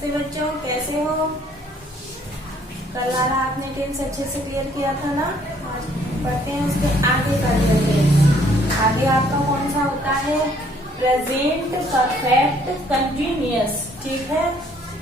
नमस्ते बच्चों, कैसे हो? कल वाला आपने टेंस अच्छे से क्लियर किया था ना। आज पढ़ते हैं उसके आगे का टेंस। आगे आपका कौन सा होता है? Present perfect continuous. ठीक है,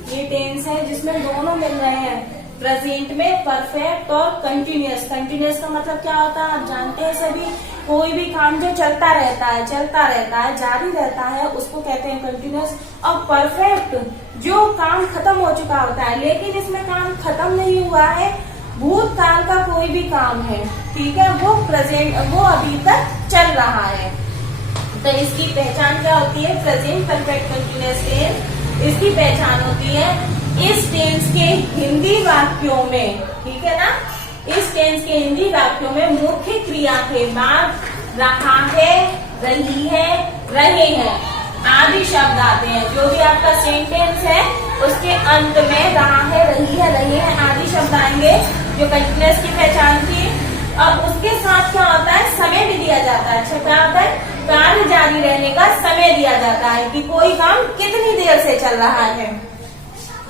ये टेंस है जिसमें दोनों मिल रहे हैं, प्रेजेंट में परफेक्ट और कंटिन्यूअस। कंटिन्यूअस का मतलब क्या होता है आप जानते हैं सभी। कोई भी काम जो चलता रहता है जारी रहता है, उसको कहते हैं कंटिन्यूअस। और परफेक्ट जो काम खत्म हो चुका होता है, लेकिन इसमें काम खत्म नहीं हुआ है, भूतकाल का कोई भी काम है, ठीक है, वो प्रेजेंट, वो अभी तक चल रहा है। तो इसकी पहचान क्या होती है? Present perfect continuous tense. इसकी पहचान होती है इस टेंस के हिंदी वाक्यों में, ठीक है ना, इस टेंस के हिंदी वाक्यों में मुख्य क्रिया के बाद रहा है, रही है, रहे हैं आदि शब्द आते हैं। जो भी आपका सेंटेंस है उसके अंत में रहा है, रही है, रहे हैं आदि शब्द आएंगे, जो कंटिन्यूअस की पहचान थी। अब उसके साथ क्या होता है? समय भी दिया जाता है। अच्छा, क्या होता है? कार्य जारी रहने का समय दिया जाता है कि कोई काम कितनी देर से चल रहा है,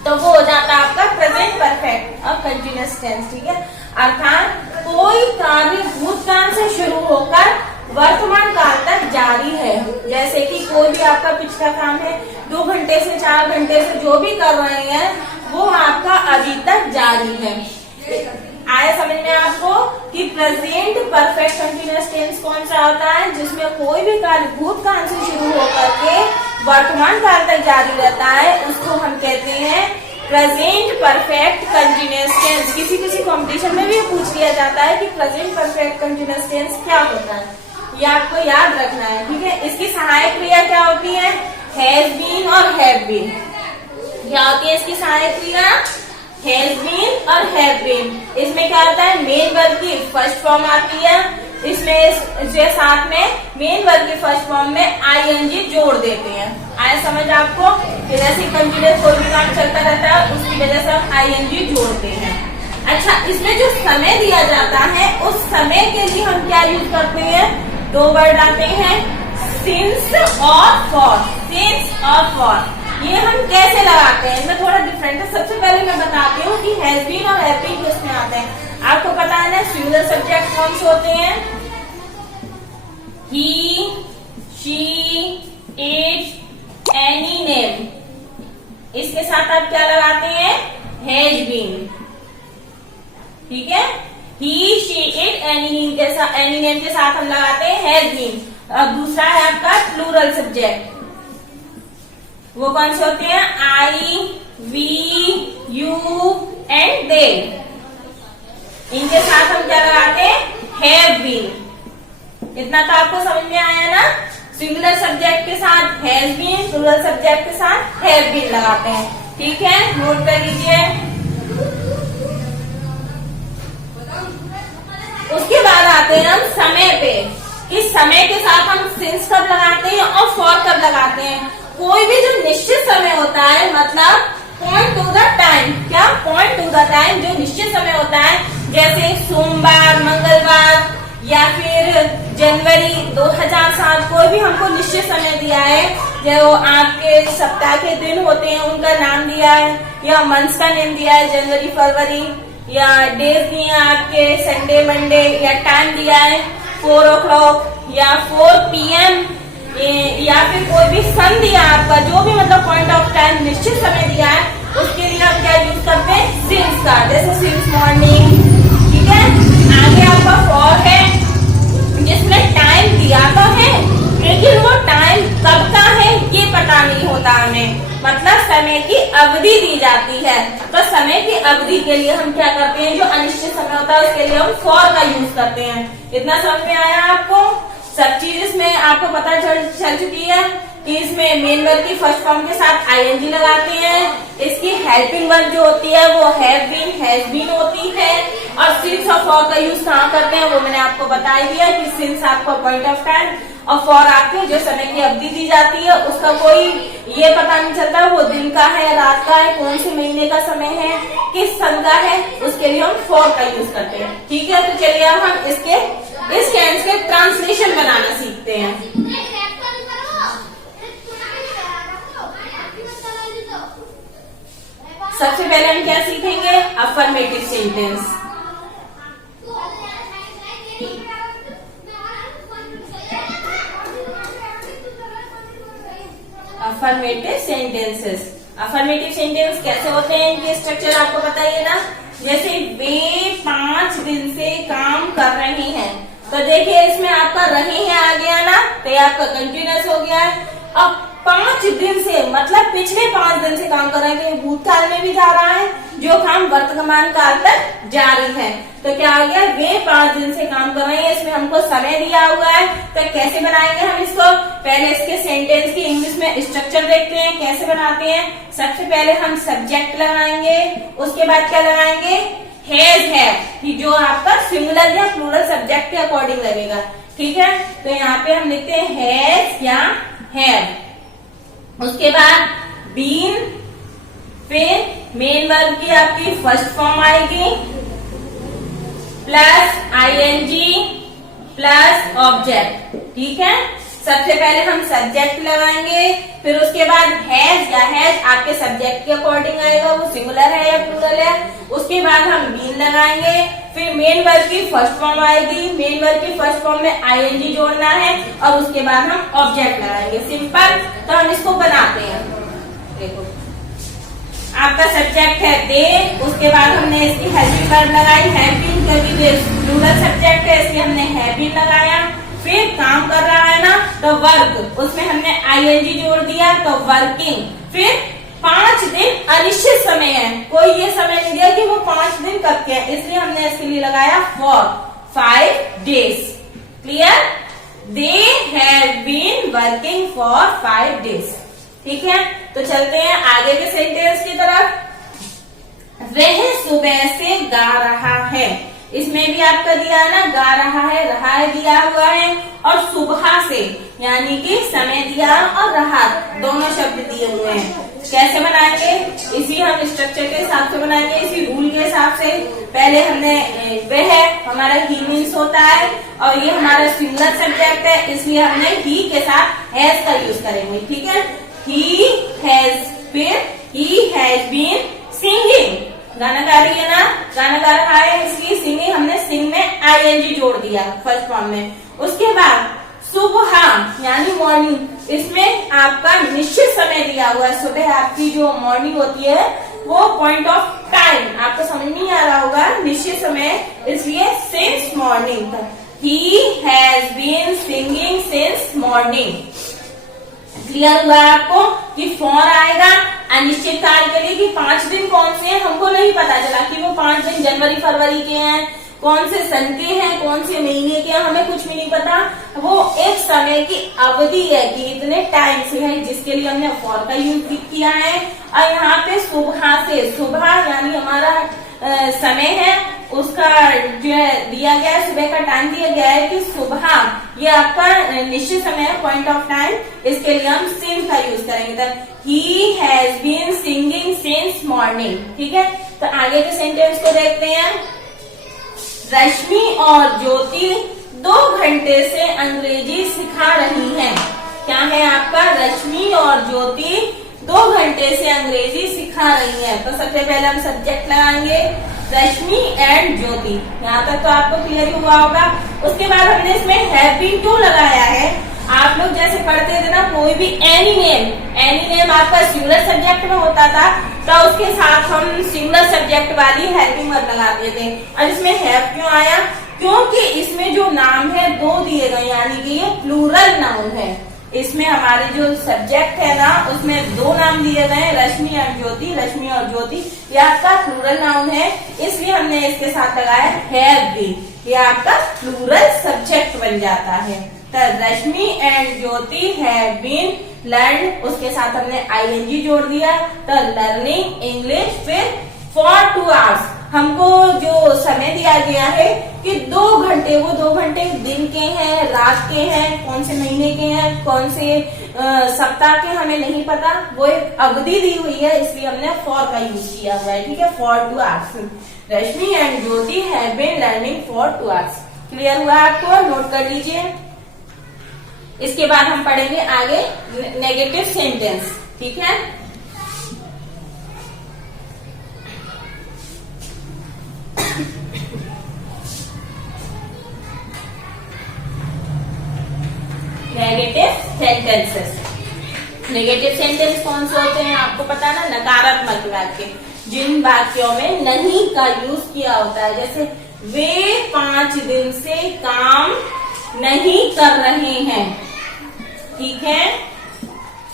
तो वो हो जाता है आपका प्रेजेंट परफेक्ट और कंटिन्यूअस टेंस। ठीक है, अर्थात कोई कार्य भूतकाल से शुरू होकर वर्तमान काल तक जारी है। जैसे कि कोई भी आपका पिछला काम है, 2 घंटे से 4 घंटे से जो भी कर रहे हैं, वो आपका अभी तक जारी है। आया समझ में आपको कि प्रेजेंट परफेक्ट कंटिन्यूअस टेंस कौन सा होता है? जिसमें कोई भी कार्य भूतकाल से शुरू होकर के वर्तमान काल तक जारी रहता है, उसको हम कहते हैं प्रेजेंट परफेक्ट कंटिन्यूअस टेंस। किसी कंपटीशन में भी पूछ लिया जाता है कि प्रेजेंट परफेक्ट कंटिन्यूअस टेंस क्या होता है, ये आपको याद रखना है। ठीक है, इसकी सहायक क्रिया क्या होती है? हैज बीन और हैव बीन। क्या होती है इसकी सहायक क्रिया? हैज बीन और हैव बीन। इसमें क्या होता है? मेन वर्ब की फर्स्ट फॉर्म आती है, इसमें जो साथ में मेन वर्ब की फर्स्ट फॉर्म में आईएनजी जोड़ देते हैं। आया समझ आपको? जैसे कंटिन्यूअस कोई भी काम चलता रहता है, उसकी वजह से हम आईएनजी जोड़ते हैं। अच्छा, इसमें जो समय दिया जाता है, उस समय के लिए हम क्या यूज करते हैं? 2 वर्ड आते हैं, सिंस और फॉर। सिंस और फॉर ये हम कैसे लगाते हैं? इनमें थोड़ा डिफरेंट है। सबसे पहले मैं बताती हूँ कि हैज बीन और हैव बीन किसमें आते हैं। आपको पता है ना सिंगुलर सब्जेक्ट कौन से होते हैं? He, she, it, any name. इसके साथ आप क्या लगाते हैं? Has been. ठीक है, he, she, it, any name के साथ हम लगाते हैं हैज बीन। अब दूसरा है आपका प्लूरल सब्जेक्ट, वो कौन से होते हैं? I, we, you and they. इनके साथ हम क्या लगाते हैं? Have been. इतना तो आपको समझ में आया ना? सिंगुलर सब्जेक्ट के साथ हैज बीन, प्लूरल सब्जेक्ट के साथ हैव बीन लगाते हैं। ठीक है, नोट कर लीजिए। उसके बाद आते हैं हम समय पे। इस समय के साथ हम सिंस कब लगाते हैं और फॉर कब लगाते हैं? कोई भी जो निश्चित समय होता है, मतलब पॉइंट टू द टाइम। क्या? पॉइंट टू द टाइम, जो निश्चित समय होता है, जैसे सोमवार, मंगलवार या फिर जनवरी 2007, कोई भी हमको निश्चित समय दिया है, जो आपके सप्ताह के दिन होते हैं उनका नाम दिया है, या मंथ्स का नेम दिया है, जनवरी, फरवरी, या डेज दिए हैं आपके, संडे, मंडे, या टाइम दिया है 4 o'clock या 4 PM, या फिर कोई भी सन दिया आपका, जो भी मतलब पॉइंट ऑफ टाइम निश्चित समय दिया है, उसके लिए हम क्या यूज करते हैं? सिंस का। जैसे सिंस मॉर्निंग। ठीक है, आगे आपका फॉर है, जिसमें टाइम दिया तो है, लेकिन वो टाइम कब का है ये पता नहीं होता हमें, मतलब समय की अवधि दी जाती है। तो समय की अवधि के लिए हम क्या करते हैं? जो अनिश्चित समय होता है उसके लिए हम फॉर का यूज करते हैं। इतना समझ में आया आपको? सब चीज इसमें आपको पता चल चुकी है कि इसमें मेन वर्ब की फर्स्ट फॉर्म के साथ आईएनजी लगाते हैं। इसकी हेल्पिंग वर्ब जो होती है वो हैव बीन, हैज बीन होती है। और सिंस और फॉर का यूज कहाँ करते हैं वो मैंने आपको बता ही दिया कि सिंस आपको पॉइंट ऑफ टाइम और फॉर आपके जो समय की अवधि दी जाती है, उसका कोई ये पता नहीं चलता वो दिन का है, रात का है, कौन से महीने का समय है, किस सन का है, उसके लिए हम फॉर का यूज करते हैं। ठीक है, तो चलिए अब हम इस टेंस के ट्रांसलेशन बनाना सीखते हैं। सबसे पहले हम क्या सीखेंगे? Affirmative sentence. Affirmative sentences. Affirmative sentence कैसे होते हैं, इनके स्ट्रक्चर आपको बताइए ना। जैसे वे 5 दिन से काम कर रहे हैं, तो देखिए इसमें आपका रहे हैं आ गया ना, तो ये आपका कंटिन्यूअस हो गया है। अब 5 दिन से मतलब पिछले 5 दिन से काम कर रहे हैं, तो भूतकाल में भी जा रहा है, जो काम वर्तमान काल तक जारी है। तो क्या आ गया? वे 5 दिन से काम कर रहे हैं। इसमें हमको समय दिया हुआ है, तो कैसे बनाएंगे हम इसको? पहले इसके सेंटेंस की इंग्लिश में स्ट्रक्चर देखते हैं कैसे बनाते हैं। सबसे पहले हम सब्जेक्ट लगाएंगे, उसके बाद क्या लगाएंगे? हैज है, कि जो आपका सिंगुलर या प्लूरल सब्जेक्ट के अकॉर्डिंग लगेगा। ठीक है, तो यहाँ पे हम लिखते हैं हैज या हैव। उसके बाद बीन, फिर मेन वर्ब की आपकी फर्स्ट फॉर्म आएगी प्लस आईएनजी प्लस ऑब्जेक्ट। ठीक है, सबसे पहले हम सब्जेक्ट लगाएंगे, फिर उसके बाद हैज या हैज आपके सब्जेक्ट के अकॉर्डिंग आएगा, वो सिंगुलर है या प्लूरल है। उसके बाद हम बीन लगाएंगे, फिर मेन वर्ब की फर्स्ट फॉर्म आएगी, मेन वर्ब की फर्स्ट फॉर्म में आईएनजी जोड़ना है, और उसके बाद हम ऑब्जेक्ट लगाएंगे। सिंपल। तो हम इसको बनाते हैं। देखो आपका सब्जेक्ट है दे, उसके बाद हमने इसकी हेल्पिंग वर्ब लगाई, हैव बीन, क्योंकि प्लूरल सब्जेक्ट है इसलिए हमने हैव बीन लगाया। फिर काम कर रहा है ना, तो वर्क, उसमें हमने आईएनजी जोड़ दिया, तो वर्किंग। फिर 5 दिन अनिश्चित समय है, कोई ये समय नहीं दिया कि वो 5 दिन कब के है, इसलिए हमने इसके लिए लगाया for 5 days। Clear? They have been working for 5 days। ठीक है, तो चलते हैं आगे के सेंटेंस की तरफ। वह सुबह से गा रहा है, इसमें भी आपका दिया है ना, गा रहा है दिया हुआ है, और सुबह से यानी कि समय दिया और रहा दोनों शब्द दिए हुए हैं। कैसे बनाएंगे? इसी हम स्ट्रक्चर के हिसाब से बनाएंगे, इसी रूल के हिसाब से। पहले हमने वह हमारा ही मीन्स होता है, और ये हमारा सिंगुलर सब्जेक्ट है, इसलिए हमने ही के साथ हैज का यूज करेंगे। ठीक है, ही हैज, फिर ही हैज बीन सिंगिंग, गाना गा रही है ना, गाना गा रहा है, इसलिए सिंगिंग हमने सिंग में आईएनजी जोड़ दिया फर्स्ट फॉर्म में। उसके बाद सुबह यानी मॉर्निंग, इसमें आपका निश्चित समय दिया हुआ है। सुबह आपकी जो मॉर्निंग होती है वो पॉइंट ऑफ टाइम आपको समझ नहीं आ रहा होगा, निश्चित समय, इसलिए since morning. He has been singing since morning. Clear हुआ आपको कि फॉर आएगा अनिश्चित काल के लिए, कि 5 दिन कौन से हैं हमको नहीं पता चला कि वो 5 दिन जनवरी फरवरी के हैं, कौन से सन के हैं, कौन से महीने के हैं, हमें कुछ भी नहीं पता। वो एक समय की अवधि है कि इतने टाइम से है, जिसके लिए हमने फॉर का यूज किया है। और यहाँ पे सुबह से, सुबह यानी हमारा समय है, उसका जो है दिया गया है, सुबह का टाइम दिया गया है कि सुबह, ये आपका निश्चित समय है, पॉइंट ऑफ टाइम, इसके लिए हम सिंस का यूज करेंगे। तब he has been singing since morning. ठीक है, तो आगे के सेंटेंस को देखते हैं। रश्मि और ज्योति 2 घंटे से अंग्रेजी सिखा रही हैं। क्या है आपका? रश्मि और ज्योति 2 घंटे से अंग्रेजी सिखा रही है। तो सबसे पहले हम सब्जेक्ट लगाएंगे रश्मि एंड ज्योति। यहाँ तक तो आपको क्लियर हुआ होगा। उसके बाद हमने इसमें हैव बीन क्यों लगाया है? आप लोग जैसे पढ़ते थे ना, कोई भी एनी नेम आपका सिंगुलर सब्जेक्ट में होता था, तो उसके साथ हम सिंगुलर सब्जेक्ट वाली हेल्पिंग वर्ब लगाते थे। और इसमें हैव क्यों आया? क्योंकि इसमें जो नाम है 2 दिए गए, यानी कि ये प्लूरल नाउन है। इसमें हमारे जो सब्जेक्ट है ना, उसमें 2 नाम दिए गए हैं, रश्मि और ज्योति। रश्मि और ज्योति ये आपका प्लूरल नाउन है, इसलिए हमने इसके साथ लगाया हैव बीन। ये आपका प्लूरल सब्जेक्ट बन जाता है। तो Rashmi and Jyoti have been learn, उसके साथ हमने आईएनजी जोड़ दिया, तो लर्निंग इंग्लिश। फिर फॉर 2 hours हमको जो समय दिया गया है कि 2 घंटे, वो 2 घंटे दिन के हैं, रात के हैं, कौन से महीने के हैं, कौन से सप्ताह के, हमें नहीं पता, वो एक अवधि दी हुई है, इसलिए हमने फॉर का यूज किया हुआ है। ठीक है, for 2 hours Rashmi and Jyoti have been learning for 2 hours। Clear हुआ आपको? नोट कर लीजिए। इसके बाद हम पढ़ेंगे आगे नेगेटिव सेंटेंस। ठीक है, सेंटेंसेस। नेगेटिव सेंटेंस कौन से होते हैं आपको पता ना, नकारात्मक वाक्य, जिन वाक्यों में नहीं का यूज किया होता है। जैसे वे 5 दिन से काम नहीं कर रहे हैं, ठीक है,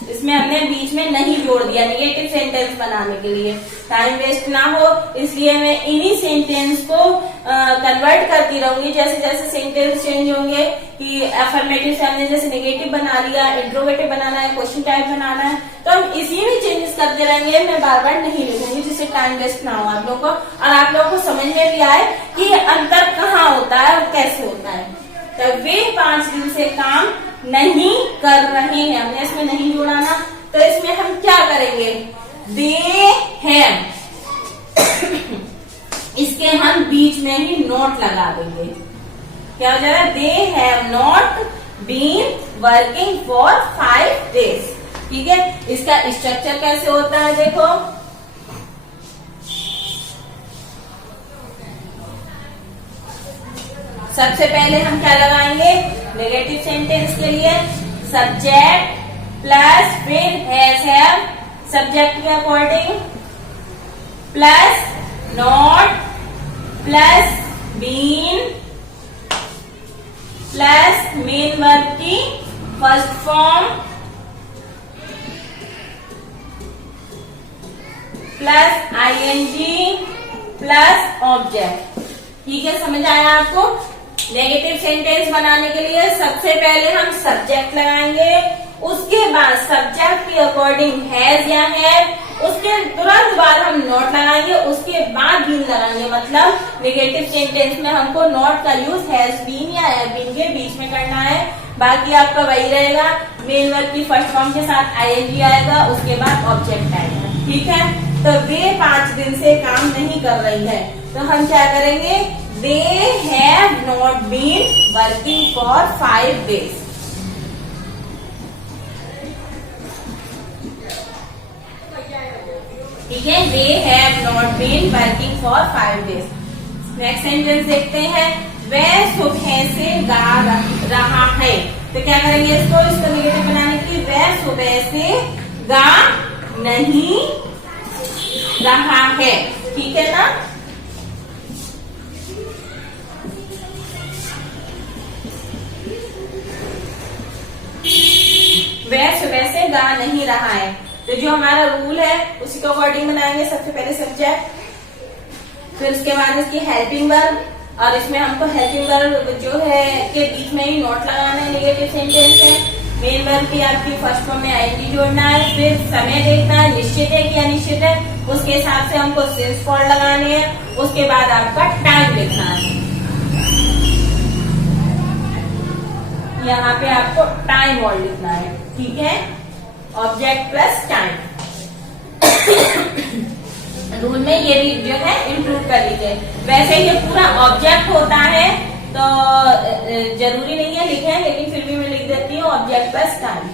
इसमें हमने बीच में नहीं जोड़ दिया नेगेटिव सेंटेंस बनाने के लिए, टाइम वेस्ट ना हो इसलिए मैं इन्हीं सेंटेंस को कन्वर्ट करती रहूंगी जैसे जैसे सेंटेंस चेंज होंगे। कि अफर्मेटिव से हमने जैसे नेगेटिव बना लिया, इंट्रोगेटिव बनाना है, क्वेश्चन टाइप बनाना है, तो हम इसी में चेंजेस करते रहेंगे, मैं बार बार नहीं लिखूंगी जिससे टाइम वेस्ट ना हो आप लोगों को, और आप लोगों को समझ में भी आए कि अंतर कहाँ होता है और कैसे होता है। तो वे 5 दिन से काम नहीं कर रहे हैं, हमने इसमें नहीं जोड़ा ना, तो इसमें हम क्या करेंगे, दे हैव, इसके हम बीच में ही नोट लगा देंगे। क्या हो जाएगा, they have not been working for 5 days, ठीक है। इसका स्ट्रक्चर कैसे होता है देखो, सबसे पहले हम क्या लगाएंगे, नेगेटिव सेंटेंस के लिए सब्जेक्ट प्लस फिर हैज हैव सब्जेक्ट के according plus not plus been plus main verb की first form plus ING plus object, ठीक है, समझ आया आपको। नेगेटिव सेंटेंस बनाने के लिए सबसे पहले हम सब्जेक्ट लगाएंगे, उसके बाद सब्जेक्ट के अकॉर्डिंग हैज या हैव, उसके तुरंत बाद हम नॉट लगाएंगे, उसके बाद बीन लगाएंगे। मतलब नेगेटिव सेंटेंस में हमको नॉट का यूज हैज बीन या हैव बीन के बीच में करना है, बाकी आपका वही रहेगा, मेन वर्ब की फर्स्ट फॉर्म के साथ आईएनजी आएगा, उसके बाद ऑब्जेक्ट आएगा, ठीक है। तो वे 5 दिन से काम नहीं कर रही है, तो हम क्या करेंगे, they have not been working for 5 days, ठीक है, they have not been working for 5 days। Next sentence देखते हैं, वह सुबह से गा रहा है, तो क्या करेंगे इसको नेगेटिव बनाने के लिए, वह सुबह से गा नहीं रहा है, ठीक है ना। वह सुबह से गा नहीं रहा है, तो जो हमारा रूल है उसी के अकॉर्डिंग बनाएंगे। सबसे पहले सब्जेक्ट, फिर उसके बाद इसकी हेल्पिंग वर्ब, और इसमें हमको हेल्पिंग वर्ब जो है के बीच में ही नोट लगाना है, नेगेटिव सेंटेंस है। मेन वर्ब की आपकी फर्स्ट फॉर्म में आईएनजी जोड़ना है, फिर समय देखना है, निश्चित है कि अनिश्चित है, उसके हिसाब से हमको सिंस फॉर लगाने हैं, उसके बाद आपका टाइम लिखना है। यहाँ पे आपको टाइम वर्ड लिखना है, ठीक है, ऑब्जेक्ट प्लस टाइम। रूल में ये भी जो है इंक्लूड कर लीजिए। वैसे ये पूरा ऑब्जेक्ट होता है तो जरूरी नहीं है लिखे, लेकिन फिर भी मैं लिख देती हूँ ऑब्जेक्ट प्लस टाइम,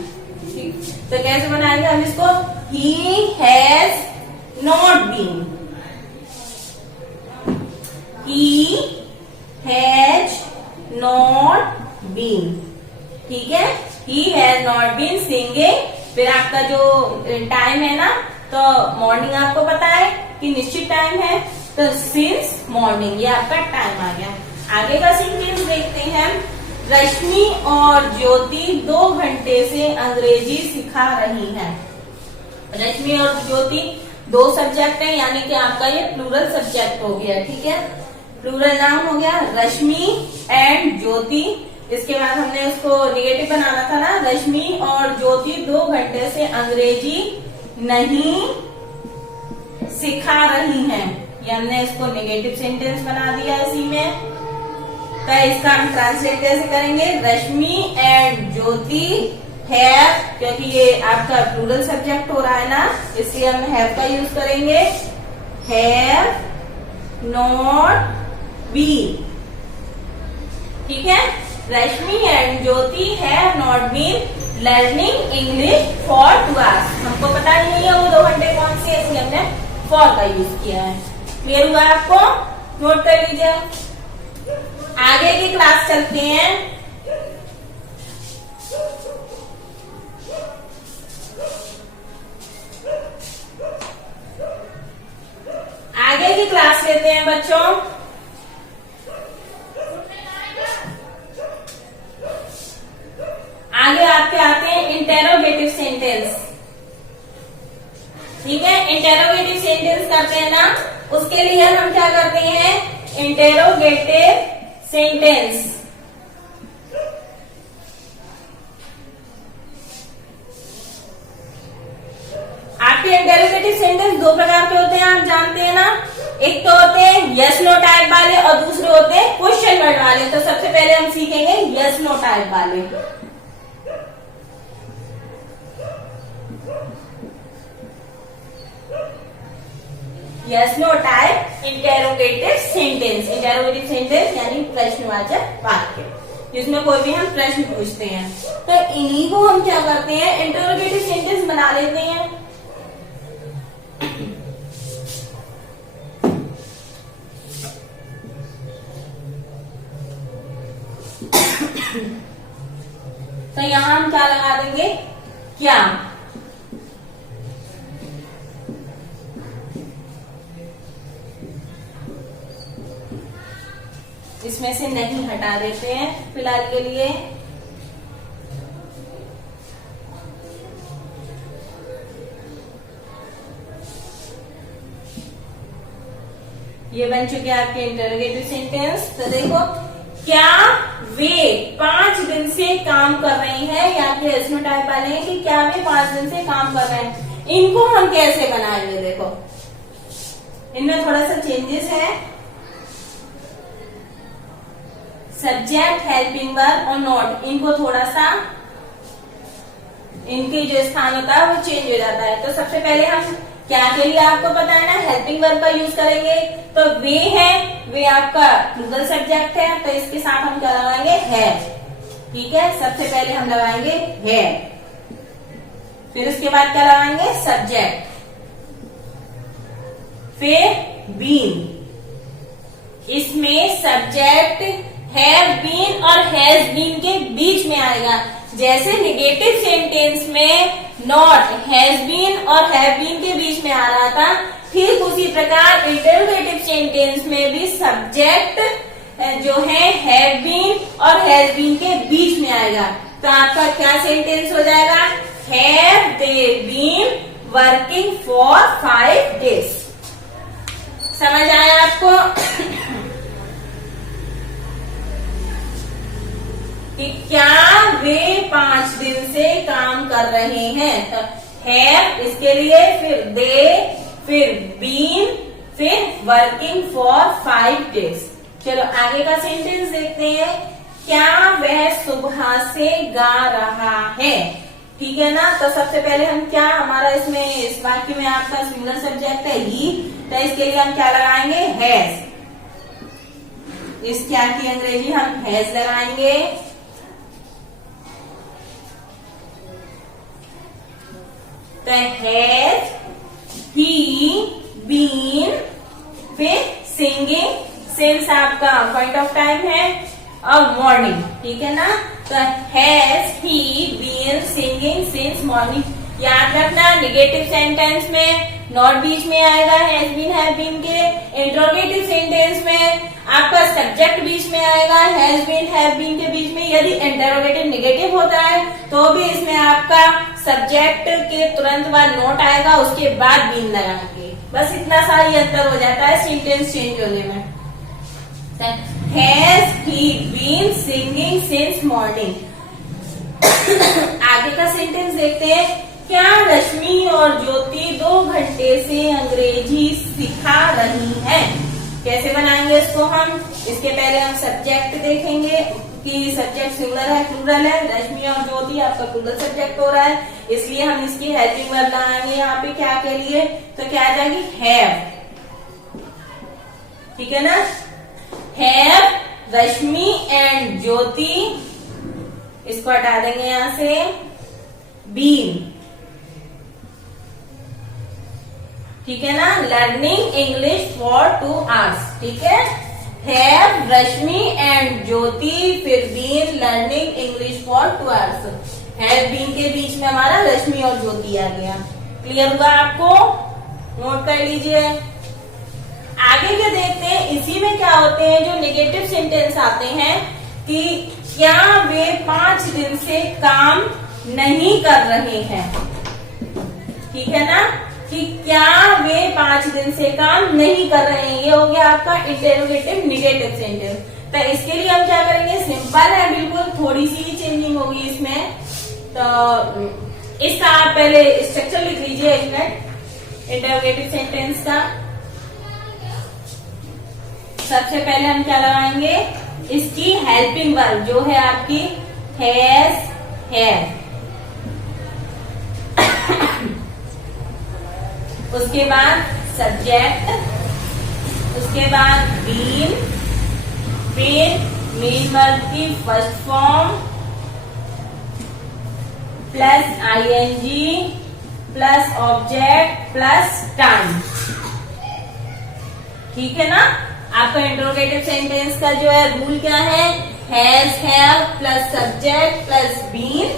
ठीक। तो कैसे बनाएंगे हम इसको, he has not been, he has not been, ठीक है, he has not been singing. फिर आपका जो टाइम है ना, तो मॉर्निंग आपको पता है कि निश्चित टाइम है, तो सिंस मॉर्निंग ये आपका टाइम आ गया। आगे का सेंटेंस देखते हैं, रश्मि और ज्योति 2 घंटे से अंग्रेजी सिखा रही हैं। रश्मि और ज्योति 2 सब्जेक्ट है, यानी कि आपका ये प्लूरल सब्जेक्ट हो गया, ठीक है, प्लूरल नाउन हो गया, रश्मि एंड ज्योति। इसके बाद हमने उसको नेगेटिव बनाना था ना, रश्मि और ज्योति 2 घंटे से अंग्रेजी नहीं सिखा रही हैं, ये हमने इसको नेगेटिव सेंटेंस बना दिया इसी में। तो इसका हम ट्रांसलेट कैसे करेंगे, रश्मि एंड ज्योति हैव, क्योंकि ये आपका प्लूरल सब्जेक्ट हो रहा है ना, इसलिए हम हैव का यूज करेंगे, हैव नॉट बीन, ठीक है। Rashmi and Jyoti have not been learning English for 2 hours, हमको पता ही नहीं है वो 2 घंटे कौन से, इसलिए हमने फॉर का यूज किया है। क्लियर हुआ आपको, नोट कर लीजिए। आगे की क्लास चलते हैं। आगे की क्लास लेते हैं बच्चों। आगे आपके आते हैं इंटेरोगेटिव सेंटेंस। ठीक है, इंटेरोगेटिव सेंटेंस करते हैं ना, उसके लिए हम क्या करते हैं, इंटेरोगेटिव सेंटेंस। आपके इंटेरोगेटिव सेंटेंस दो प्रकार के होते हैं, आप जानते हैं ना। एक तो होते हैं यस नो टाइप वाले और दूसरे होते हैं क्वेश्चन वर्ड वाले। तो सबसे पहले हम सीखेंगे यस नो टाइप वाले। Yes no type interrogative sentence. Interrogative sentence यानी प्रश्नवाचक वाक्य, जिसमें कोई भी हम प्रश्न पूछते हैं। तो इन्हीं को हम क्या करते हैं, इंटेरोगेटिव सेंटेंस बना लेते हैं। तो यहां हम क्या लगा देंगे, क्या। इसमें से नहीं हटा देते हैं फिलहाल के लिए। ये बन चुके आपके इंटरोगेटिव सेंटेंस। तो देखो, क्या वे 5 दिन से काम कर रहे हैं, या फिर इसमें टाइप वाले हैं कि क्या वे 5 दिन से काम कर रहे हैं। इनको हम कैसे बनाएंगे, देखो इनमें थोड़ा सा चेंजेस है। सब्जेक्ट, हेल्पिंग वर्ब और नॉट, इनको थोड़ा सा, इनके जो स्थान होता है वो चेंज हो जाता है। तो सबसे पहले हम क्या के लिए आपको पता है ना, हेल्पिंग वर्ब का यूज करेंगे। तो वे है, वे आपका प्लूरल सब्जेक्ट है, तो इसके साथ हम क्या लगाएंगे, है। ठीक है, सबसे पहले हम लगाएंगे है, फिर उसके बाद क्या लगाएंगे, सब्जेक्ट, फिर बीन। इसमें सब्जेक्ट हैव बीन और हैज बीन के बीच में आएगा। जैसे निगेटिव सेंटेंस में नॉट, हैज बीन और हैव बीन के बीच में आ रहा था, ठीक उसी प्रकार इंटरोगेटिव सेंटेंस में भी सब्जेक्ट जो है हैव बीन और हैज बीन के बीच में आएगा। तो आपका क्या सेंटेंस हो जाएगा, have they been working for 5 days। समझ आया आपको कि क्या वे 5 दिन से काम कर रहे हैं। तो हैव इसके लिए, फिर दे, फिर बीन, फिर वर्किंग फॉर 5 days। चलो आगे का सेंटेंस देखते हैं। क्या वह सुबह से गा रहा है। ठीक है ना। तो सबसे पहले हम क्या, हमारा इसमें इस वाक्य में आपका सिंगुलर सब्जेक्ट है ही, तो इसके लिए हम क्या लगाएंगे, हैज। इस क्या की अंग्रेजी हम हैज लगाएंगे। तो हैज ही बीन, फिर सिंगिंग, सिंस आपका पॉइंट ऑफ टाइम है, और मॉर्निंग। ठीक है ना। तो has he been singing since morning. याद रखना, निगेटिव सेंटेंस में नॉट बीच में आएगा, हैज बीन हैव बीन के। इंट्रोगेटिव सेंटेंस में आपका सब्जेक्ट बीच में आएगा, हैज बीन हैव बीन के बीच में। यदि इंटरोगेटिव निगेटिव होता है तो भी इसमें आपका सब्जेक्ट के तुरंत बाद नोट आएगा, उसके बाद बीन लगाएंगे। बस इतना सा ही अंतर हो जाता है सेंटेंस चेंज होने में। Has he been singing since morning. आगे का सेंटेंस देखते हैं। क्या रश्मि और ज्योति 2 घंटे से अंग्रेजी सिखा रही हैं। कैसे बनाएंगे इसको हम, इसके पहले हम सब्जेक्ट देखेंगे कि सब्जेक्ट सिंगुलर है प्लूरल है। रश्मि और ज्योति आपका प्लूरल सब्जेक्ट हो रहा है, इसलिए हम इसकी हेल्पिंग वर्ब लगाएंगे यहाँ पे क्या के लिए, तो क्या आ जाएगी, हैव। ठीक है ना। हैव रश्मि एंड ज्योति, इसको हटा देंगे यहां से, बीन। ठीक है ना। Learning English for 2 hours। ठीक है। हैव रश्मि एंड ज्योति, फिर been, learning English for 2 hours। Have been के बीच में हमारा रश्मि और ज्योति आ गया। क्लियर हुआ आपको, नोट कर लीजिए। आगे क्या देखते हैं, इसी में क्या होते हैं जो नेगेटिव सेंटेंस आते हैं कि क्या वे 5 दिन से काम नहीं कर रहे हैं। ठीक है ना, कि क्या वे 5 दिन से काम नहीं कर रहे हैं, ये हो गया आपका इंटेरोगेटिव नेगेटिव सेंटेंस। तो इसके लिए हम क्या करेंगे, सिंपल है बिल्कुल, थोड़ी सी ही चेंजिंग होगी इसमें। तो इसका आप पहले स्ट्रक्चर लिख लीजिए एक मिनट इंटेरोगेटिव सेंटेंस का। सबसे पहले हम क्या लगाएंगे, इसकी हेल्पिंग वर्ब जो है आपकी हैज, हैव। उसके बाद सब्जेक्ट, उसके बाद बीन, फिर मेन वर्ब की first form plus ING plus object plus time. ठीक है ना, आपका इंट्रोगेटिव सेंटेंस का जो है रूल क्या है, has, have plus subject plus been.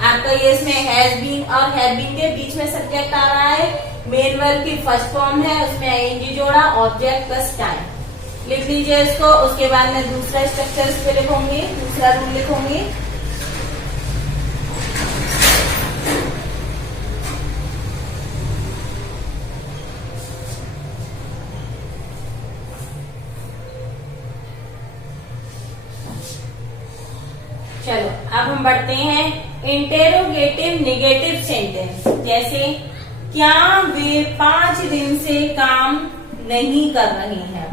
आपका ये इसमें हैज बीन और हैव बीन के बीच में सब्जेक्ट आ रहा है, मेन वर्ब की फर्स्ट फॉर्म है, उसमें आईएनजी जोड़ा, ऑब्जेक्ट प्लस टाइम। लिख लीजिए इसको। उसके बाद मैं दूसरा स्ट्रक्चर इस पे लिखूंगी, दूसरा रूल लिखूंगी। चलो अब हम बढ़ते हैं इंटेरोगेटिव नेगेटिव सेंटेंस। जैसे क्या वे 5 दिन से काम नहीं कर रहे हैं।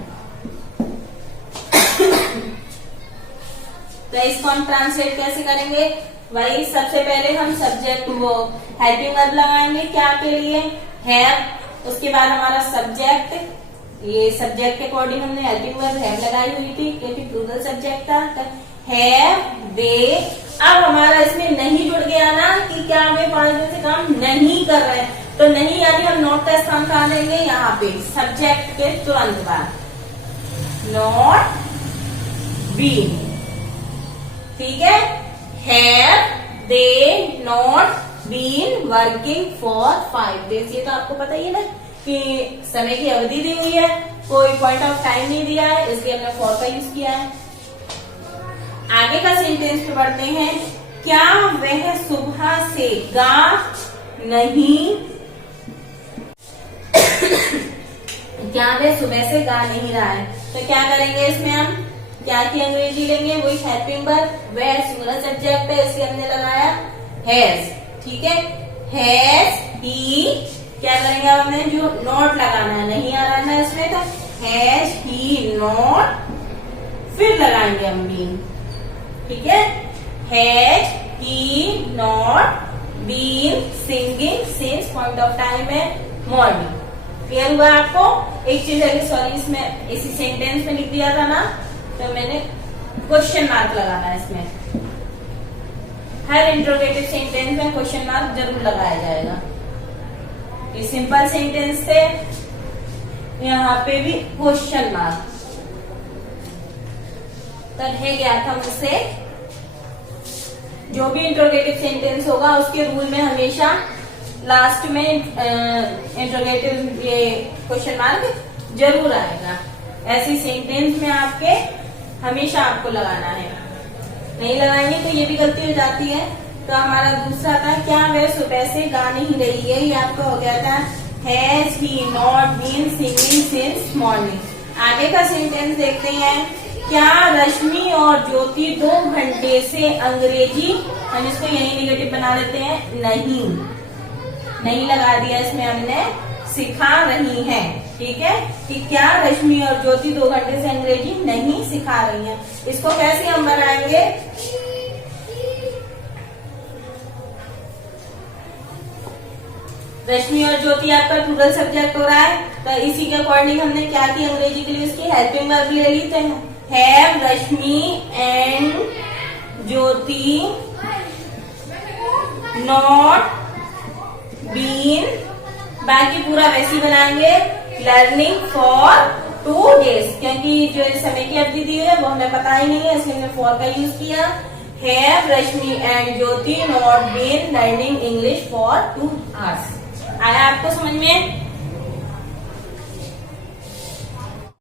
तो इसको हम ट्रांसलेट कैसे करेंगे, वही सबसे पहले हम सब्जेक्ट वो हेल्पिंग वर्ब लगाएंगे, क्या के लिए, हैव। उसके बाद हमारा सब्जेक्ट, ये सब्जेक्ट के अकॉर्डिंग हमने हेल्पिंग वर्ब हैव लगाई हुई थी क्योंकि प्लूरल सब्जेक्ट था। हैव, दे। अब हमारा इसमें नहीं जुड़ गया ना कि क्या वे 5 दिन से काम नहीं कर रहे हैं, तो नहीं यानी हम नॉट का स्थान कहाँ देंगे, यहाँ पे सब्जेक्ट के तुरंत बाद, नॉट बीन। ठीक है, have they not been working for 5 days। ये तो आपको पता ही है ना कि समय की अवधि दी हुई है, कोई पॉइंट ऑफ टाइम नहीं दिया है, इसलिए हमने फॉर का यूज किया है। आगे का सेंटेंस पे बढ़ते हैं, क्या वह सुबह से गा नहीं, क्या वह सुबह से गा नहीं रहा है। तो क्या करेंगे इसमें, हम क्या की अंग्रेजी लेंगे, वही हेल्पिंग वर्ब, वह सिंगुलर सब्जेक्ट है इसलिए हमने लगाया हैज। ठीक है, हैज ही, क्या करेंगे अब हमें जो नॉट लगाना है, नहीं आ रहा है इसमें, तो हैज ही नॉट, फिर लगाएंगे हम बीन। ठीक है, has he not been singing since point of time है मॉर्निंग। क्लियर हुआ आपको। एक चीज है, सॉरी इसमें इसी सेंटेंस में लिख दिया था ना, तो मैंने क्वेश्चन मार्क लगाना है इसमें। हर इंट्रोगेटिव सेंटेंस में क्वेश्चन मार्क जरूर लगाया जाएगा। ये सिंपल सेंटेंस थे, यहाँ पे भी क्वेश्चन मार्क। तब है गया था मुझसे, जो भी इंट्रोगेटिव सेंटेंस होगा उसके रूल में हमेशा लास्ट में इंट्रोगेटिव ये क्वेश्चन मार्क जरूर आएगा। ऐसी सेंटेंस में आपके हमेशा आपको लगाना है, नहीं लगाएंगे तो ये भी गलती हो जाती है। तो हमारा दूसरा था, क्या वह सुबह से गा नहीं रही है, ये आपका हो गया था has he not been singing since morning. आगे का सेंटेंस देखते हैं, क्या रश्मि और ज्योति 2 घंटे से अंग्रेजी, हम इसको यही निगेटिव बना लेते हैं, नहीं लगा दिया इसमें हमने, सिखा रही हैं। ठीक है, कि क्या रश्मि और ज्योति 2 घंटे से अंग्रेजी नहीं सिखा रही हैं। इसको कैसे हम बनाएंगे, रश्मि और ज्योति आपका प्लूरल सब्जेक्ट हो रहा है, तो इसी के अकॉर्डिंग हमने क्या की, अंग्रेजी के लिए उसकी हेल्पिंग वर्ब ले ली। तो have Rashmi and Jyoti not been, बाकी पूरा वैसे ही बनाएंगे, लर्निंग फॉर 2 days, क्योंकि जो समय की अवधि दी है वो हमें पता ही नहीं है इसलिए हमने फॉर का यूज किया। Have Rashmi and Jyoti not been learning English for 2 hours। आया आपको समझ में।